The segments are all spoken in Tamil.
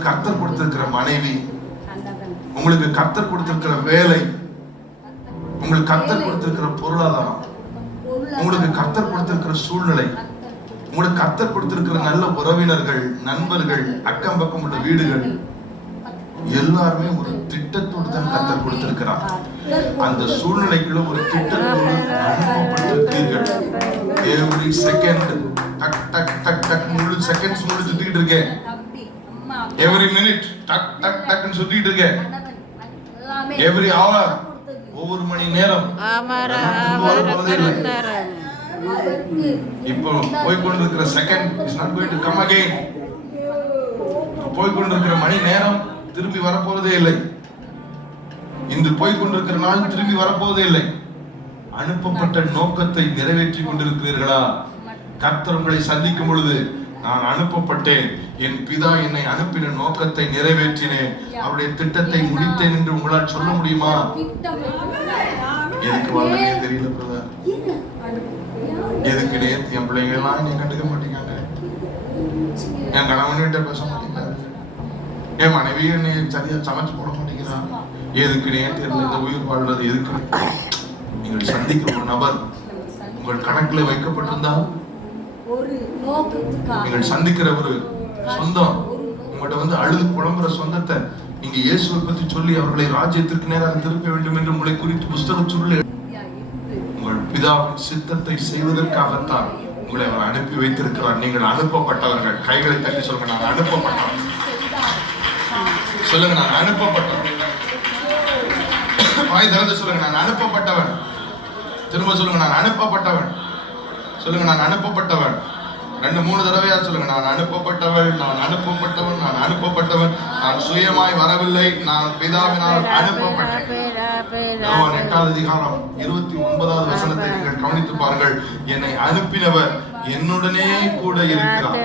உங்களுக்கு கர்த்தர் கொடுத்திருக்கிற மனைவி, உங்களுக்கு கர்த்தர் கொடுத்திருக்கிற வேலை, உங்களுக்கு கர்த்தர் கொடுத்திருக்கிற பொருளாதாரம், உங்களுக்கு கர்த்தர் கொடுத்திருக்கிற சூழ்நிலை, உங்களுக்கு கர்த்தர் கொடுத்திருக்கிற நல்ல உறவினர்கள், நண்பர்கள், அக்கம் பக்கம் உள்ள வீடுகள் எல்லாருமே ஒரு திட்டத்தோடு தான் கர்த்தர் கொடுத்திருக்கிறார். அந்த சூழ்நிலைக்குள்ள ஒரு திட்டத்தோடு அனுப்பப்பட்டிருக்கிறீர்கள். எவ்ரி செகண்ட் டக் டக் டக் டக் செகண்ட்ஸ் முழு சுத்திட்டு இருக்கேன். எவ்ரி மினிட் டக் டக் டக்னு சுத்திட்டு இருக்கேன். எவ்ரி ஹவர், ஒவ்வொரு மணி நேரம். இப்போ போய்கொண்டிருக்கிற second is not going to come again. போய்கொண்டிருக்கிற மணி நேரம் திரும்பி வரப்போவதே இல்லை. இன்று போய்கொண்டிருக்கிற நாள் திரும்பி வரப்போவதே இல்லை. அனுப்பப்பட்ட நோக்கத்தை நிறைவேற்றி கொண்டிருக்கிறீர்களா? கர்த்தர் உங்களை சந்திக்கும் பொழுது, நான் அனுப்பப்பட்டேன், என் பிதா என்னை அனுப்பின நோக்கத்தை நிறைவேற்றினேன், அவருடைய திட்டத்தை முடித்தேன் என்று உங்களால் சொல்ல முடியுமா? எதுக்கு வரலையே தெரியல பிரதர். எதுக்கு நேத்து என் பிள்ளைங்க எல்லாம் என்னை கண்டுக்க மாட்டேங்காங்க, என் கணவன்கிட்ட பேச மாட்டேங்கிறாங்க, என் மனைவி என்னை சரியா சமைச்சு போட மாட்டேங்கிறான், எதுக்குன்னே தெரியல. இந்த உயிர் வாழ்றது எதுக்கு? நீங்கள் சந்திக்கிற ஒரு நபர் உங்கள் கணக்கில் வைக்கப்பட்டிருந்தால், நீங்கள் சந்திக்கிற ஒரு சொந்தம் உங்கள்கிட்ட அழுது புலம்புற சொந்தத்தை நீங்க இயேசுவை பற்றி சொல்லி அவர்களை ராஜ்யத்திற்கு நேராக திருப்ப வேண்டும் என்று உங்களை குறித்து புஸ்தக சொல்லி, உங்கள் பிதாவின் சித்தத்தை செய்வதற்காகத்தான் உங்களை அவர் அனுப்பி வைத்திருக்கிறார். நீங்கள் அனுப்பப்பட்டவர்கள். கைகளை தள்ளி சொல்லுங்க, நான் அனுப்பப்பட்டவன். சொல்லுங்க, நான் அனுப்பப்பட்டவன். வாய் திறந்து சொல்லுங்க, நான் அனுப்பப்பட்டவன். திரும்ப சொல்லுங்க, நான் அனுப்பப்பட்டவன். சொல்லுங்க, நான் அனுப்பப்பட்டவன். 2-3 தடவையா சொல்லுங்க, நான் அனுப்பப்பட்டவன், நான் அனுப்பப்பட்டவன், நான் அனுப்பப்பட்டவன். நான் சுயமாய் வரவில்லை, நான் பிதாவினால் அனுப்பப்பட்டேன். யோவான் 8ஆம் அதிகாரம் 29வது வசனத்தை நீங்கள் கவனித்து பாருங்கள். என்னை அனுப்பினவர் என்னுடனே கூட இருக்கிறார்.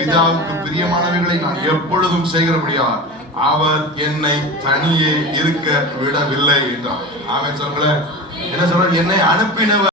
பிதாவுக்கு பிரியமானவைகளை நான் எப்பொழுதும் செய்கிறபடியால் அவர் என்னை தனியே இருக்க விடவில்லை என்றார். ஆமென் சொல்லுங்களேன். என்ன சொல்றார்? என்னை அனுப்பினவர்